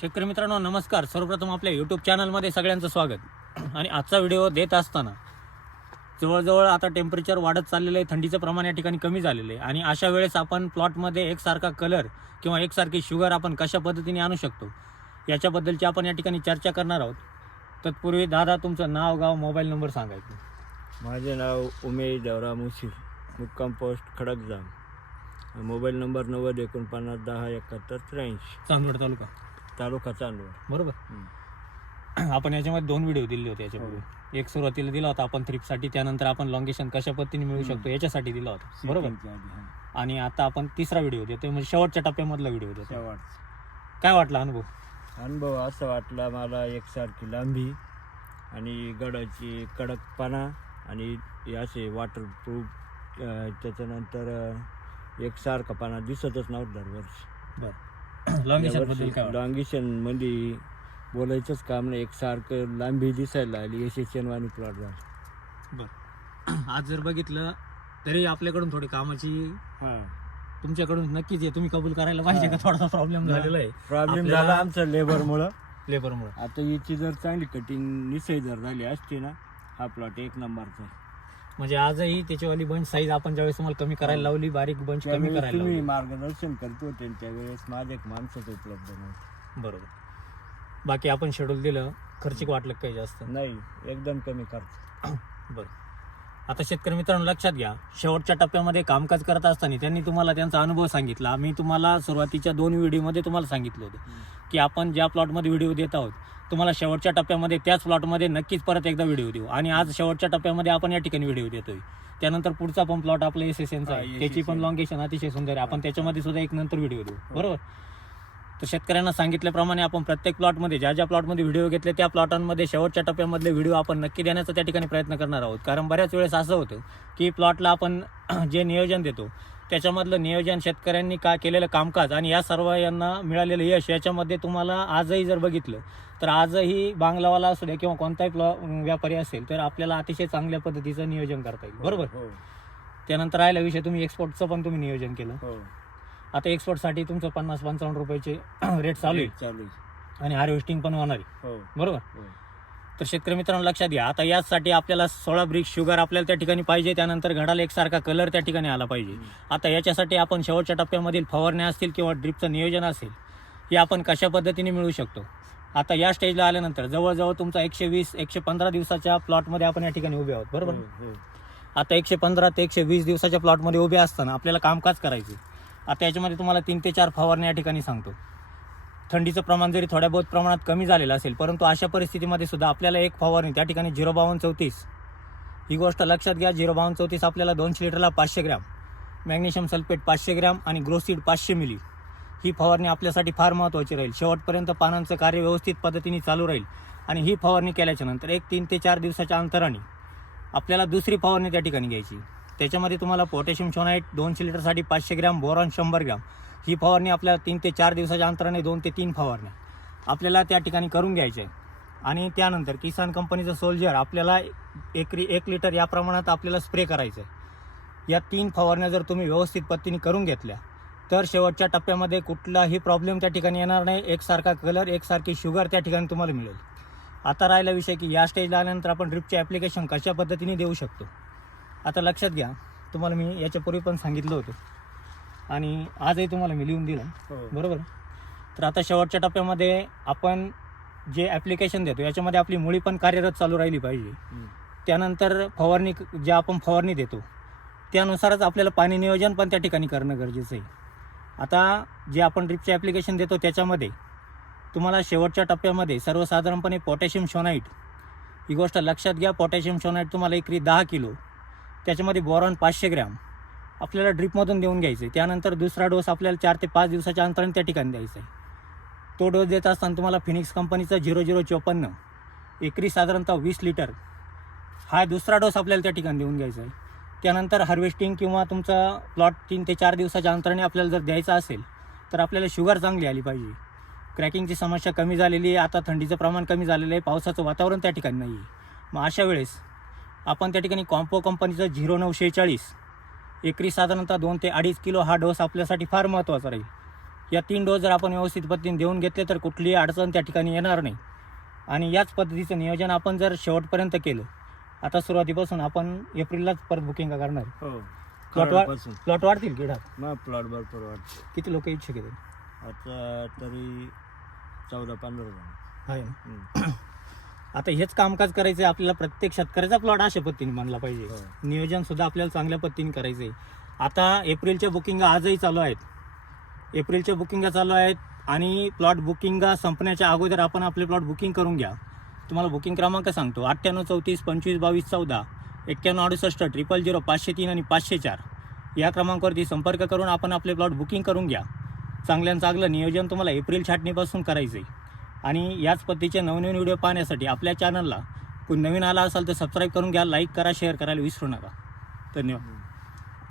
शेतकरी मित्रांनो नमस्कार. सर्वप्रथम आपल्या यूट्यूब चॅनलमध्ये सगळ्यांचं स्वागत. आणि आजचा व्हिडिओ देत असताना जवळजवळ आता टेम्परेचर वाढत चाललेलं आहे. थंडीचं प्रमाण या ठिकाणी कमी झालेलं आहे. आणि अशा वेळेस आपण प्लॉटमध्ये एकसारखा कलर किंवा एकसारखी शुगर आपण कशा पद्धतीने आणू शकतो याच्याबद्दलची आपण या ठिकाणी चर्चा करणार आहोत. तत्पूर्वी दादा तुमचं नाव गाव मोबाईल नंबर सांगायचं माझे नाव उमेश देवरा मुशीर मुक्काम पोस्ट खडकजाम. मोबाईल नंबर नव्वद एकोणपन्नास दहा एकाहत्तर त्र्याऐंशी. चांदवड तालुका. तालुका चांदवड. बरोबर. आपण याच्यामध्ये दोन व्हिडिओ दिले होते याच्यापूर्वी. एक सुरुवातीला दिला होता आपण थ्रिपसाठी त्यानंतर आपण लॉंगेशन कशा पद्धतीने मिळू शकतो याच्यासाठी दिला होता. बरोबर? आणि आता आपण तिसरा व्हिडिओ देतोय म्हणजे शेवटच्या टप्प्यामधला व्हिडिओ देतो काय वाटला अनुभव? अनुभव असा वाटला मला एकसारखी लांबी आणि गडाची कडकपणा आणि हे असे वॉटरप्रूफ त्याच्यानंतर एकसारखापणा दिसतच नव्हता दरवर्षी. लॉंगेशन बद्दल काय वाटलं? लॉंगेशनमध्ये बोलायचंच काम नाही. एकसारखं लांबी दिसायला आली यशस्वी वाणी प्लॉट झाला आज जर बघितलं तरी आपल्याकडून थोडी कामाची हां. तुमच्याकडून नक्कीच आहे. तुम्ही कबूल करायला पाहिजे का? थोडासा प्रॉब्लेम झालेला आहे. प्रॉब्लेम आपल्याला- झाला आमच्या लेबरमुळं लेबरमुळे आता याची जर चांगली कटिंग निसई जर झाली असती ना हा प्लॉट एक नंबरचा आहे. म्हणजे आजही त्याच्यावाली बंच साईज आपण ज्यावेळेस तुम्हाला कमी करायला लावली बारीक बंच कमी करायला तुम्ही लावली. मार्गदर्शन करत होते आणि त्यावेळेस माझ्या एक माणसाचं उपलब्ध नव्हतं. बरोबर. बाकी आपण शेड्यूल दिलं खर्चिक वाटलं काही जास्त? नाही एकदम कमी खर्च. बरं. आता शेतकरी मित्रांनो लक्षात घ्या. शेवटच्या टप्प्यामध्ये कामकाज करत असताना त्यांनी तुम्हाला त्यांचा अनुभव सांगितला. मी तुम्हाला सुरुवातीच्या दोन व्हिडिओमध्ये तुम्हाला सांगितलं होतं की आपण ज्या प्लॉटमध्ये व्हिडिओ देत आहोत तुम्हाला शेवटच्या टप्प्यामध्ये त्याच प्लॉटमध्ये नक्कीच परत एकदा व्हिडिओ देऊ. आणि आज शेवटच्या टप्प्यामध्ये आपण या ठिकाणी व्हिडिओ देतोय. त्यानंतर पुढचा पण प्लॉट आपला एस एस एनचा हा, आहे. त्याची पण. लॉंगेशन अतिशय सुंदर आहे. आपण त्याच्यामध्ये सुद्धा एक नंतर व्हिडिओ देऊ. बरोबर? तर शेतकऱ्यांना सांगितल्याप्रमाणे आपण प्रत्येक प्लॉटमध्ये ज्या ज्या प्लॉटमध्ये व्हिडिओ घेतले त्या प्लॉटांमध्ये शेवटच्या टप्प्यामधले व्हिडिओ आपण नक्की देण्याचा त्या ठिकाणी प्रयत्न करणार आहोत. कारण बऱ्याच वेळेस असं होतं की प्लॉटला आपण जे नियोजन देतो त्याच्यामधलं नियोजन शेतकऱ्यांनी का केलेलं कामकाज आणि या सर्व यांना मिळालेलं यश याच्यामध्ये तुम्हाला आजही जर बघितलं तर आजही बांगलावाला असू द्या किंवा कोणताही प्लॉ व्यापारी असेल तर आपल्याला अतिशय चांगल्या पद्धतीचं नियोजन करता येईल. बरोबर? हो त्यानंतर राहिला विषय तुम्ही एक्सपोर्टचं पण तुम्ही नियोजन केलं. हो. आता एक्सपोर्टसाठी तुमचं पन्नास पंचावन्न रुपयाचे रेट चालू आहे. चालू आहे. आणि हार्वेस्टिंग पण होणार आहे. हो. बरोबर? हो. तर शेतकरी मित्रांनो लक्षात घ्या. आता याचसाठी आपल्याला सोळा ब्रिक शुगर आपल्याला त्या ठिकाणी पाहिजे. त्यानंतर घडाला एकसारखा कलर त्या ठिकाणी आला पाहिजे. आता याच्यासाठी आपण शेवटच्या टप्प्यामधील फवारण्या असतील किंवा ड्रिपचं नियोजन असेल हे आपण कशा पद्धतीने मिळवू शकतो? आता या स्टेजला आल्यानंतर जवळजवळ तुमचा एकशे वीस एकशे पंधरा दिवसाच्या प्लॉटमध्ये आपण या ठिकाणी उभे आहोत. बरोबर? हो, हो. आता एकशे पंधरा ते एकशे वीस दिवसाच्या प्लॉटमध्ये उभे असताना आपल्याला कामकाज करायचे आता याच्यामध्ये तुम्हाला तीन ते चार फवारणी या ठिकाणी सांगतो. थंडीचं प्रमाण जरी थोड्या बहुत प्रमाणात कमी झालेलं असेल परंतु अशा परिस्थितीमध्ये सुद्धा आपल्याला एक फवारणी त्या ठिकाणी झिरो बावन्न चौतीस. ही गोष्ट लक्षात घ्या झिरो बावन्न चौतीस आपल्याला दोनशे लिटरला पाचशे ग्रॅम मॅग्नेशियम सल्फेट पाचशे ग्रॅम आणि ग्रोसीड पाचशे मिली. ही फवारणी आपल्यासाठी फार महत्त्वाची राहील. शेवटपर्यंत पानांचं कार्य व्यवस्थित पद्धतीने चालू राहील आणि ही फवारणी केल्याच्यानंतर एक तीन ते चार दिवसाच्या अंतराने आपल्याला दुसरी फवारणी त्या ठिकाणी घ्यायची. त्याच्यामध्ये तुम्हाला पोटॅशियम शोनाईट दोनशे लिटरसाठी पाचशे ग्रॅम बोरॉन शंभर ग्रॅम. ही फवारणी आपल्याला तीन ते चार दिवसाच्या अंतराने दोन ते तीन फवारण्या. आपल्याला त्या ठिकाणी करून घ्यायच्या आहे आणि त्यानंतर किसान कंपनीचं सोल्जर आपल्याला एकरी एक लिटर या प्रमाणात आपल्याला स्प्रे करायचं आहे या तीन फवारण्या जर तुम्ही व्यवस्थित पद्धतीने करून घेतल्या तर शेवटच्या टप्प्यामध्ये कुठलाही प्रॉब्लेम त्या ठिकाणी येणार नाही. एकसारखा कलर एकसारखी शुगर त्या ठिकाणी तुम्हाला मिळेल. आता राहिला विषय की या स्टेजला आल्यानंतर आपण ड्रिपचे ॲप्लिकेशन कशा पद्धतीने देऊ शकतो? आता लक्षात घ्या तुम्हाला मी याच्यापूर्वी पण सांगितलं होतं. आणि आजही तुम्हाला मी लिहून दिलं. हो. बरोबर? तर आता शेवटच्या टप्प्यामध्ये आपण जे ॲप्लिकेशन देतो याच्यामध्ये आपली मुळी पण कार्यरत चालू राहिली पाहिजे. त्यानंतर फवारणी ज्या आपण फवारणी देतो त्यानुसारच आपल्याला पाणी नियोजन पण त्या ठिकाणी करणं गरजेचं आहे. आता जे आपण ड्रिपचे ॲप्लिकेशन देतो त्याच्यामध्ये तुम्हाला शेवटच्या टप्प्यामध्ये सर्वसाधारणपणे पोटॅशियम शोनाईट ही गोष्ट लक्षात घ्या पोटॅशियम शोनाईट तुम्हाला एकरी दहा किलो त्याच्यामध्ये बोरॉन पाचशे ग्रॅम आपल्याला ड्रिपमधून देऊन घ्यायचं आहे त्यानंतर दुसरा डोस आपल्याला चार ते पाच दिवसाच्या अंतराने त्या ठिकाणी द्यायचा आहे तो डोस देत असताना तुम्हाला फिनिक्स कंपनीचा झिरो झिरो चोपन्न एकरी साधारणतः वीस लिटर हा दुसरा डोस आपल्याला त्या ठिकाणी देऊन घ्यायचा आहे त्यानंतर हार्वेस्टिंग किंवा तुमचा प्लॉट तीन ते चार दिवसाच्या अंतराने आपल्याला जर द्यायचा असेल तर आपल्याला शुगर चांगली आली पाहिजे. क्रॅकिंगची समस्या कमी झालेली आहे आता थंडीचं प्रमाण कमी झालेलं आहे पावसाचं वातावरण त्या ठिकाणी नाही आहे मग अशा वेळेस आपण त्या ठिकाणी कॉम्पो कंपनीचं झिरो नऊ शेहेचाळीस एकरी साधारणतः दोन ते अडीच किलो हा डोस आपल्यासाठी फार महत्त्वाचा राहील. या तीन डोस जर आपण व्यवस्थित पद्धतीने देऊन घेतले तर कुठलीही अडचण त्या ठिकाणी येणार नाही. आणि याच पद्धतीचं नियोजन आपण जर शेवटपर्यंत केलं आता सुरुवातीपासून आपण एप्रिललाच परत बुकिंग करणार. हो प्लॉट प्लॉट वाढतील मग प्लॉट भरपूर वाटते किती लोक इच्छुक आहेत? आता तरी चौदा पंधरा जण. आहे ना. हम्म. आता हेच कामकाज करायचं आहे आपल्याला प्रत्येक शेतकऱ्याचा प्लॉट अशा पद्धतीने मानला पाहिजे. हो. नियोजन सुद्धा आपल्याला चांगल्या पद्धतीने करायचं आहे आता एप्रिलच्या बुकिंग आजही चालू आहेत. एप्रिलच्या बुकिंग चालू आहेत आणि प्लॉट बुकिंग संपण्याच्या अगोदर आपण आपले प्लॉट बुकिंग करून घ्या. तुम्हाला बुकिंग क्रमांक सांगतो अठ्ठ्याण्णव चौतीस पंचवीस बावीस चौदा एक्क्याण्णव अडुसष्ट ट्रिपल झिरो पाचशे तीन आणि पाचशे चार. या क्रमांकावरती संपर्क करून आपण आपले प्लॉट बुकिंग करून घ्या. चांगल्यानं चांगलं नियोजन तुम्हाला एप्रिल छाटणीपासून करायचं आहे आणि याच पद्धतीचे नवनवीन व्हिडिओ पाहण्यासाठी आपल्या चॅनलला कोण नवीन आला असाल तर सबस्क्राईब करून घ्या लाईक करा शेअर करायला विसरू नका. धन्यवाद.